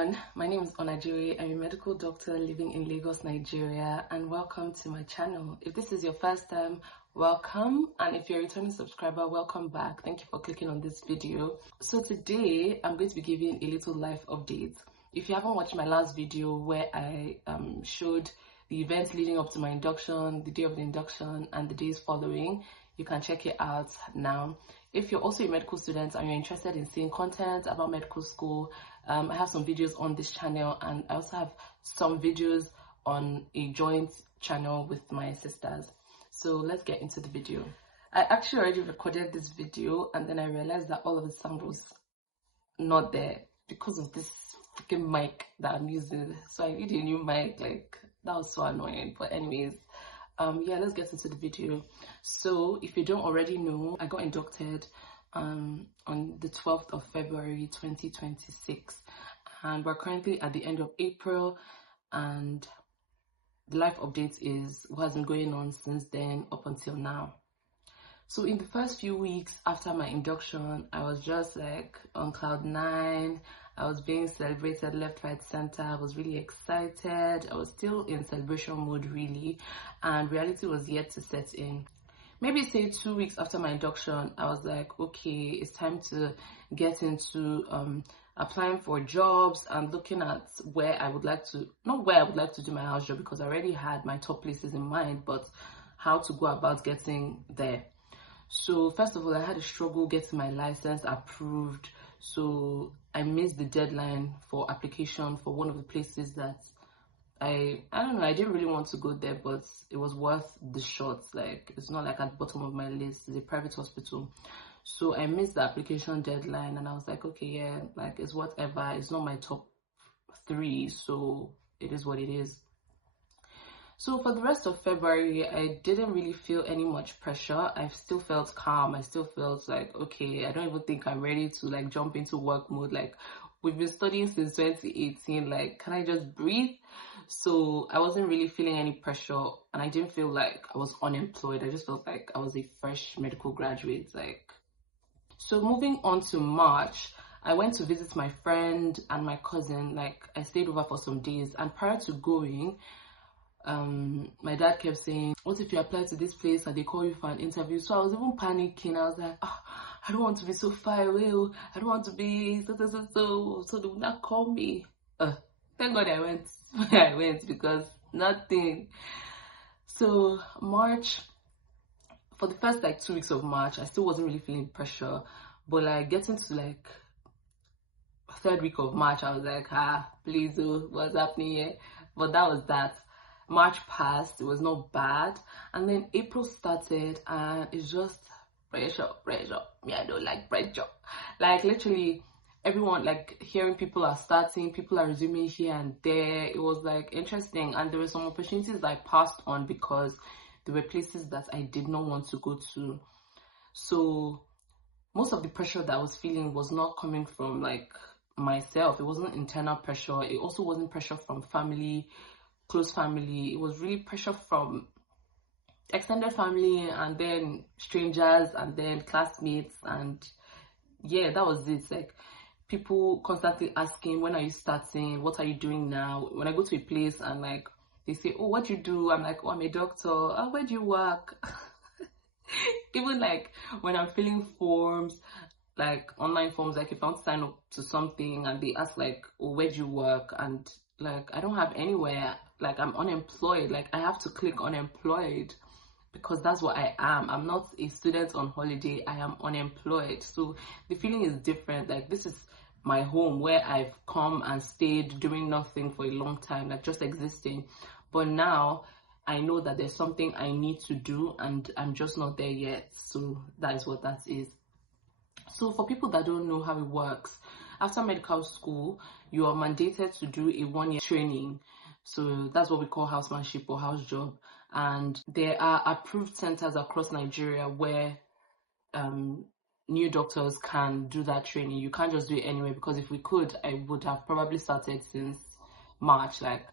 everyone, my name is Onajiri. I'm a medical doctor living in Lagos, Nigeria, and welcome to my channel. If this is your first time, welcome, and if you're a returning subscriber, welcome back. Thank you for clicking on this video. So today I'm going to be giving a little life update. If you haven't watched my last video where I showed the events leading up to my induction, the day of the induction, and the days following, you can check it out now. If you're also a medical student and you're interested in seeing content about medical school, I have some videos on this channel, and I also have some videos on a joint channel with my sisters. So let's get into the video. I actually already recorded this video, and then I realized that all of the sound was not there because of this freaking mic that I'm using. So I need a new mic. Like, that was so annoying. But anyways, yeah, let's get into the video. So if you don't already know, I got inducted on the 12th of February 2026, and we're currently at the end of April, and the life update is what has been going on since then up until now. So in the first few weeks after my induction, I was just like on cloud 9. I was being celebrated left, right, center. I was really excited. I was still in celebration mode really, and reality was yet to set in. Maybe say 2 weeks after my induction, I was like, okay, it's time to get into applying for jobs and looking at where I would like to, not where I would like to do my house job, because I already had my top places in mind, but how to go about getting there. So first of all, I had a struggle getting my license approved. So I missed the deadline for application for one of the places that I don't know, I didn't really want to go there, but it was worth the shot. Like, it's not like at the bottom of my list. It's a private hospital. So I missed the application deadline, and I was like, okay, yeah, like, it's whatever. It's not my top 3, so it is what it is. So for the rest of February, I didn't really feel any much pressure. I still felt calm. I still felt like, okay, I don't even think I'm ready to like jump into work mode. Like, we've been studying since 2018. Like, can I just breathe? So I wasn't really feeling any pressure, and I didn't feel like I was unemployed. I just felt like I was a fresh medical graduate. Like, so moving on to March, I went to visit my friend and my cousin. Like, I stayed over for some days, and prior to going, my dad kept saying, what if you apply to this place and they call you for an interview? So I was even panicking. I was like, I don't want to be so far away. I don't want to be so they will not call me. Thank God I went where I went, because nothing. So March, for the first like 2 weeks of March, I still wasn't really feeling pressure, but like getting to like 3rd week of March, I was like, please, what's happening here? But that was that. March passed, it was not bad, and then April started, and it's just pressure. Me, I don't like pressure. Like, literally everyone, like, hearing people are starting, people are resuming here and there. It was like interesting, and there were some opportunities that I passed on because there were places that I did not want to go to. So most of the pressure that I was feeling was not coming from like myself. It wasn't internal pressure. It also wasn't pressure from family, close family. It was really pressure from extended family, and then strangers, and then classmates, and yeah, that was it. Like, people constantly asking, when are you starting, what are you doing now? When I go to a place and like they say, oh, what do you do? I'm like, oh, I'm a doctor. Oh, where do you work? Even like when I'm filling forms, like online forms, like if I want to sign up to something and they ask like, oh, where do you work? And like, I don't have anywhere. Like, I'm unemployed. Like, I have to click unemployed because that's what I am. I'm not a student on holiday. I am unemployed. So the feeling is different. Like, this is my home where I've come and stayed doing nothing for a long time, like just existing. But now I know that there's something I need to do, and I'm just not there yet. So that is what that is. So for people that don't know how it works, after medical school, you are mandated to do a 1-year training. So that's what we call housemanship or house job. And there are approved centers across Nigeria where new doctors can do that training. You can't just do it anywhere, because if we could, I would have probably started since March. Like,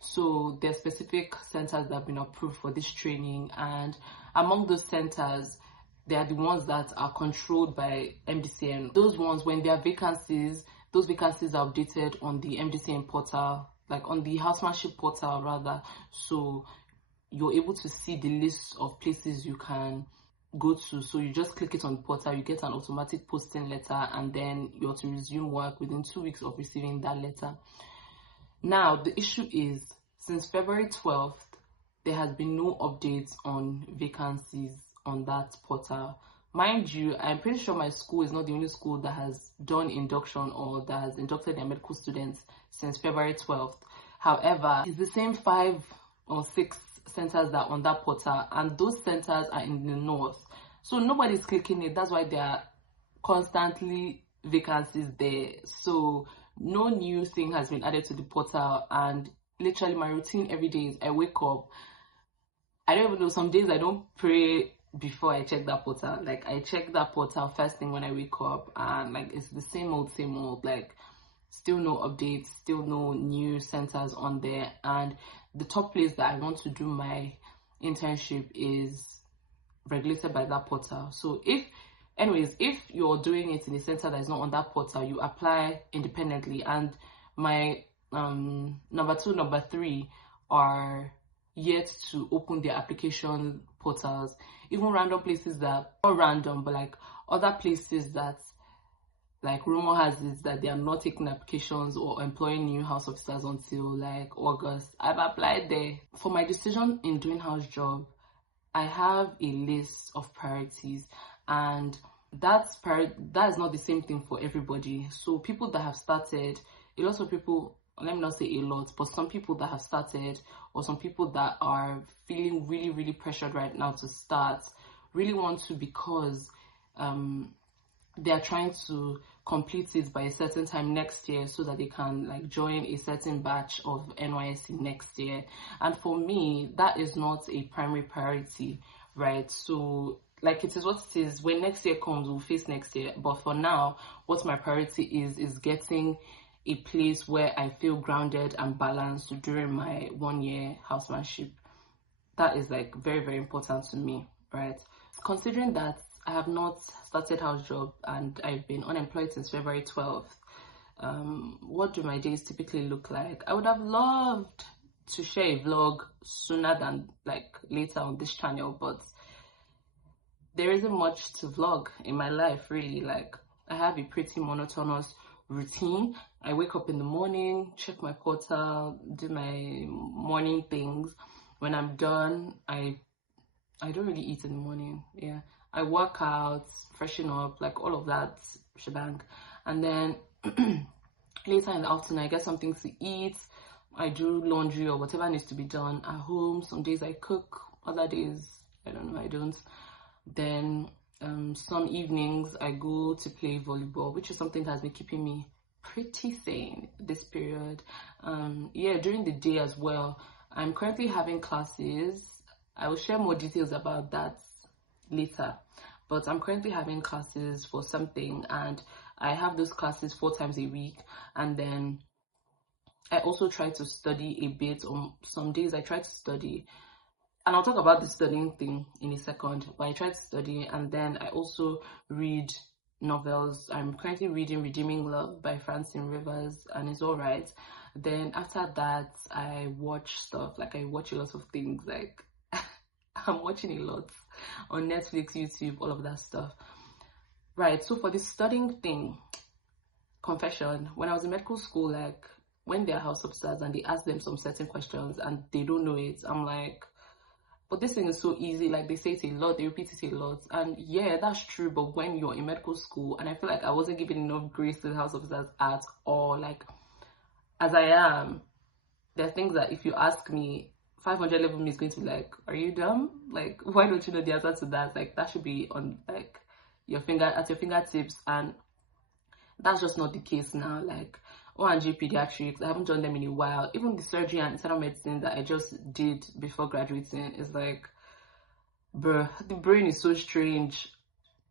so there's specific centers that have been approved for this training, and among those centers, they are the ones that are controlled by MDCN. Those ones, when there are vacancies, those vacancies are updated on the MDCN portal, like on the housemanship portal rather. So you're able to see the list of places you can go to. So you just click it on the portal, you get an automatic posting letter, and then you're to resume work within 2 weeks of receiving that letter. Now, the issue is, since February 12th, there has been no updates on vacancies on that portal. Mind you, I'm pretty sure my school is not the only school that has done induction or that has inducted their medical students since February 12th. However, it's the same 5 or 6 centers that are on that portal, and those centers are in the north. So nobody's clicking it. That's why there are constantly vacancies there. So no new thing has been added to the portal, and literally my routine every day is I wake up. I don't even know, some days I don't pray before I check that portal. Like, I check that portal first thing when I wake up, and like it's the same old, like still no updates, still no new centers on there. And the top place that I want to do my internship is regulated by that portal. So if you're doing it in a center that is not on that portal, you apply independently. And my number 2, number 3 are yet to open their application portals. Even random places that, not random, but like other places that, like, rumor has it that they are not taking applications or employing new house officers until like August. I've applied there. For my decision in doing house job, I have a list of priorities, and that is not the same thing for everybody. So people that have started, a lot of people, let me not say a lot, but some people that have started, or some people that are feeling really, really pressured right now to start, really want to, because they are trying to complete it by a certain time next year so that they can like join a certain batch of NYSC next year. And for me, that is not a primary priority, right? So like, it is what it is. When next year comes, we'll face next year. But for now, what my priority is getting a place where I feel grounded and balanced during my 1-year housemanship. That is like very, very important to me, right? Considering that I have not started house job and I've been unemployed since February 12th, what do my days typically look like? I would have loved to share a vlog sooner than like later on this channel, but there isn't much to vlog in my life, really. Like, I have a pretty monotonous routine. I wake up in the morning, check my portal, do my morning things. When I'm done, I don't really eat in the morning. Yeah, I work out, freshen up, like all of that shebang, and then later in the afternoon I get something to eat. I do laundry or whatever needs to be done at home. Some days I cook, other days I don't know, I don't. Then some evenings I go to play volleyball, which is something that has been keeping me pretty sane this period. Yeah, during the day as well, I'm currently having classes. I will share more details about that later, but I'm currently having classes for something, and I have those classes 4 times a week. And then I also try to study a bit. On some days I try to study, and I'll talk about the studying thing in a second, but I try to study. And then I also read novels. I'm currently reading Redeeming Love by Francine Rivers, and it's all right. Then after that, I watch stuff. Like, I watch a lot of things. Like, I'm watching a lot on Netflix, YouTube, all of that stuff. Right, so for the studying thing, confession, when I was in medical school, like, when they're house officers and they ask them some certain questions and they don't know it, I'm like, but this thing is so easy. Like, they say it a lot, they repeat it a lot. And yeah, that's true, but when you're in medical school, and I feel like I wasn't given enough grace to the house officers at all. Like, as I am, there are things that if you ask me, 500 level me is going to be like, are you dumb? Like, why don't you know the answer to that? Like, that should be on like your fingertips, and that's just not the case now. Like, O&G pediatrics, I haven't done them in a while. Even the surgery and internal medicine that I just did before graduating is like, bruh, the brain is so strange.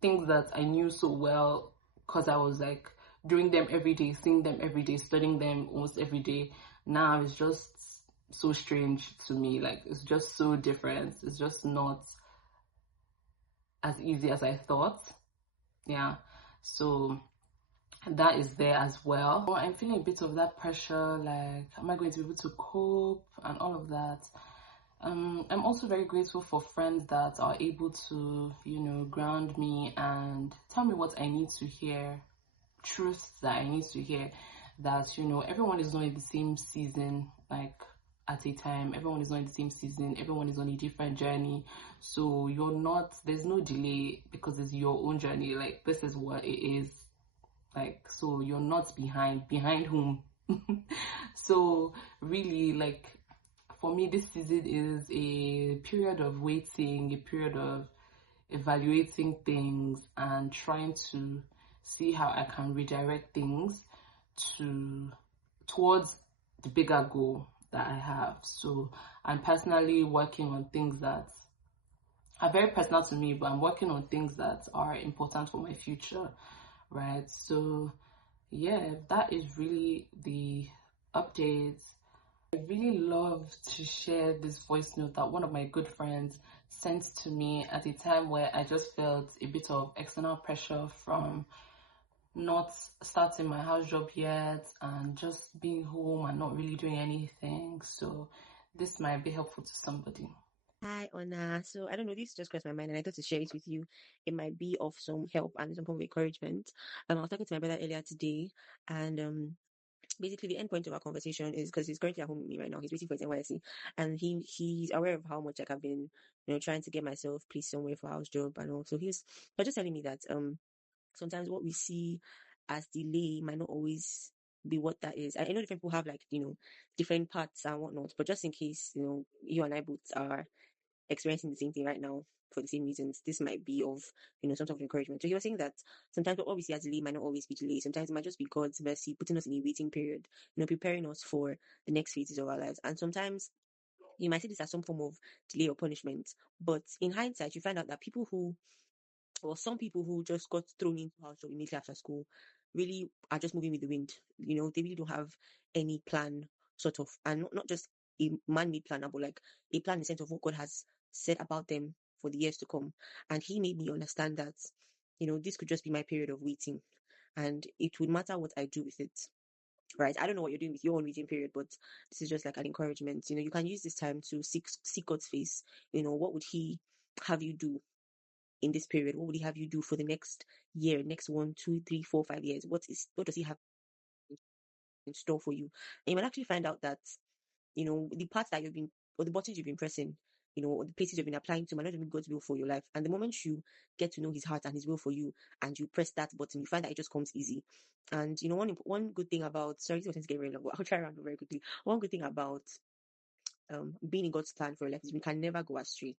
Things that I knew so well because I was like doing them every day, seeing them every day, studying them almost every day. Now it's just so strange to me. Like, it's just so different. It's just not as easy as I thought. Yeah, so that is there as well. I'm feeling a bit of that pressure, like, am I going to be able to cope and all of that. I'm also very grateful for friends that are able to, ground me and tell me what I need to hear, truths that I need to hear, that, everyone is not in the same season, like, at a time. Everyone is not in the same season. Everyone is on a different journey. So there's no delay because it's your own journey. Like, this is what it is. Like, so you're not behind whom? So really, like, for me, this season is a period of waiting, a period of evaluating things and trying to see how I can redirect things towards the bigger goal that I have. So I'm personally working on things that are very personal to me, but I'm working on things that are important for my future, right? So yeah, that is really the updates. I really love to share this voice note that one of my good friends sent to me at a time where I just felt a bit of external pressure from not starting my house job yet and just being home and not really doing anything. So this might be helpful to somebody. Hi, Ona. So I don't know, this just crossed my mind and I thought to share it with you. It might be of some help and some form of encouragement. I was talking to my brother earlier today, and basically the end point of our conversation is because he's currently at home with me right now. He's waiting for his NYC, and he's aware of how much like I've been, trying to get myself placed somewhere for house job and all. So he was just telling me that sometimes what we see as delay might not always be what that is. I know different people have like, different paths and whatnot, but just in case, you and I both are experiencing the same thing right now for the same reasons, this might be of, some sort of encouragement. So he was saying that sometimes what we see as delay might not always be delay. Sometimes it might just be God's mercy putting us in a waiting period, preparing us for the next phases of our lives. And sometimes you might see this as some form of delay or punishment. But in hindsight, you find out that some people who just got thrown into house job immediately after school really are just moving with the wind. They really don't have any plan, sort of, and not just a man-made plan, but like a plan in the sense of what God has said about them for the years to come. And he made me understand that, this could just be my period of waiting, and it would matter what I do with it. Right? I don't know what you're doing with your own waiting period, but this is just like an encouragement. You can use this time to seek God's face. What would He have you do in this period? What would He have you do for the next year, next 1, 2, 3, 4, 5 years? What does He have in store for you? And you might actually find out that, the parts that you've been, or the buttons you've been pressing, or the places you've been applying to might not even God's will for your life. And the moment you get to know His heart and His will for you, and you press that button, you find that it just comes easy. And one good thing about, sorry, this is getting very long, but I'll try around very quickly. One good thing about being in God's plan for your life is we can never go astray.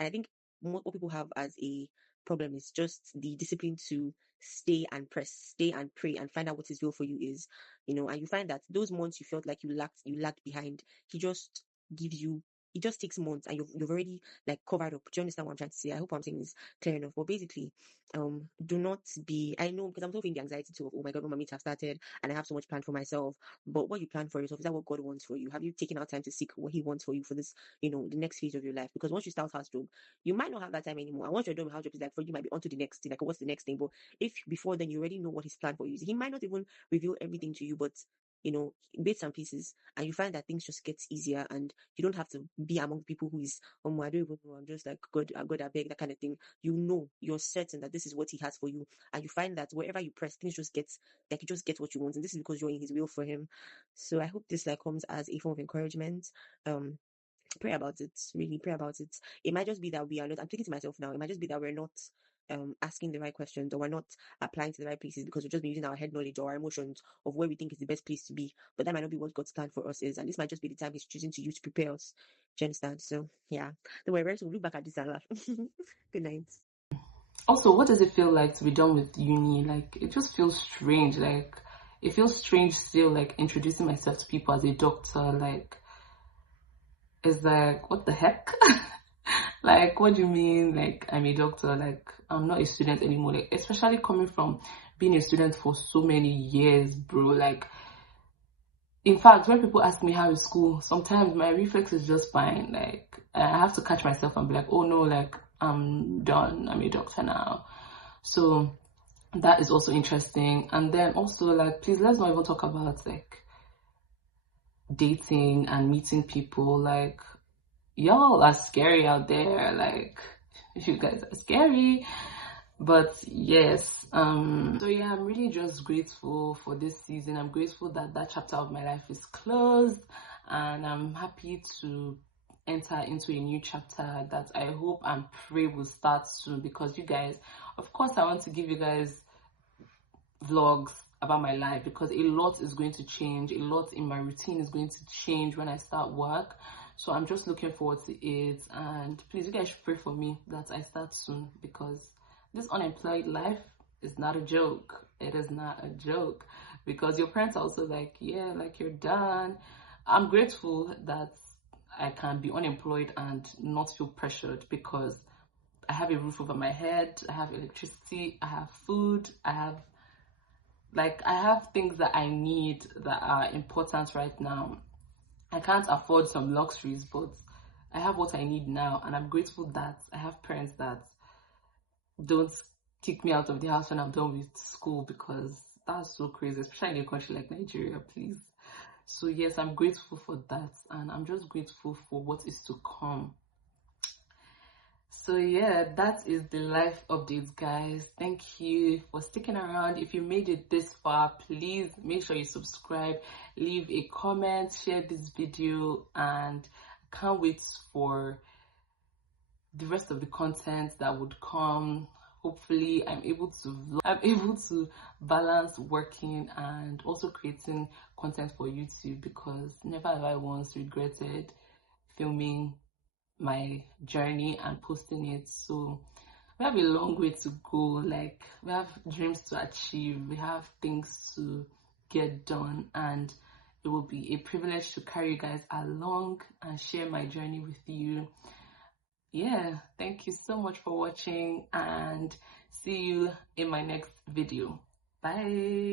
And I think what people have as a problem is just the discipline to stay and press, stay and pray, and find out what His will for you is. And you find that those months you felt like you lagged behind, He just gives you. It just takes months, and you've already like covered up. Do you understand what I'm trying to say? I hope I'm saying this clear enough. But basically, do not be. I know, because I'm still feeling the anxiety too of, oh my God, my meet have started, and I have so much planned for myself. But what you plan for yourself, is that what God wants for you? Have you taken out time to seek what He wants for you for this, the next phase of your life? Because once you start house job, you might not have that time anymore. And once you're done with house job, it's like for you might be on to the next thing. Like, what's the next thing? But if before then you already know what His plan for you is, He might not even reveal everything to you, but bits and pieces, and you find that things just get easier, and you don't have to be among people who is, oh, I don't even know, I'm just like, God, I beg, that kind of thing. You're certain that this is what He has for you, and you find that wherever you press, things just get, like, you just get what you want, and this is because you're in His will for Him. So I hope this like comes as a form of encouragement. Pray about it, really pray about it. It might just be that we are not, I'm thinking to myself now, it might just be that we're not asking the right questions, or we're not applying to the right places, because we've just been using our head knowledge or our emotions of where we think is the best place to be. But that might not be what God's plan for us is, and this might just be the time He's choosing to use to prepare us. Do you understand? So yeah, don't worry, very soon we'll look back at this and laugh. Good night. Also, what does it feel like to be done with uni? Like, it just feels strange. Like, it feels strange still, like, introducing myself to people as a doctor. Like, it's like, what the heck? Like, what do you mean? Like, I'm a doctor. Like, I'm not a student anymore. Like, especially coming from being a student for so many years, bro. Like, in fact, when people ask me how is school, sometimes my reflex is just fine. Like, I have to catch myself and be like, oh no, like, I'm done. I'm a doctor now. So that is also interesting. And then also, like, please let's not even talk about like dating and meeting people. Like, y'all are scary out there. Like, you guys are scary. But yes, so yeah, I'm really just grateful for this season. I'm grateful that that chapter of my life is closed, and I'm happy to enter into a new chapter that I hope and pray will start soon. Because you guys, of course, I want to give you guys vlogs about my life, because a lot is going to change. A lot in my routine is going to change when I start work. So I'm just looking forward to it, and please, you guys should pray for me that I start soon, because this unemployed life is not a joke. It is not a joke, because your parents are also like, yeah, like, you're done. I'm grateful that I can be unemployed and not feel pressured, because I have a roof over my head, I have electricity, I have food, I have things that I need that are important right now. I can't afford some luxuries, but I have what I need now, and I'm grateful that I have parents that don't kick me out of the house when I'm done with school, because that's so crazy, especially in a country like Nigeria, please. So yes, I'm grateful for that, and I'm just grateful for what is to come. So yeah, that is the life updates, guys. Thank you for sticking around. If you made it this far, please make sure you subscribe, leave a comment, share this video, and I can't wait for the rest of the content that would come. Hopefully I'm able to balance working and also creating content for YouTube, because never have I once regretted filming my journey and posting it. So we have a long way to go. Like, we have dreams to achieve, we have things to get done, and it will be a privilege to carry you guys along and share my journey with you. Yeah, thank you so much for watching, and see you in my next video. Bye.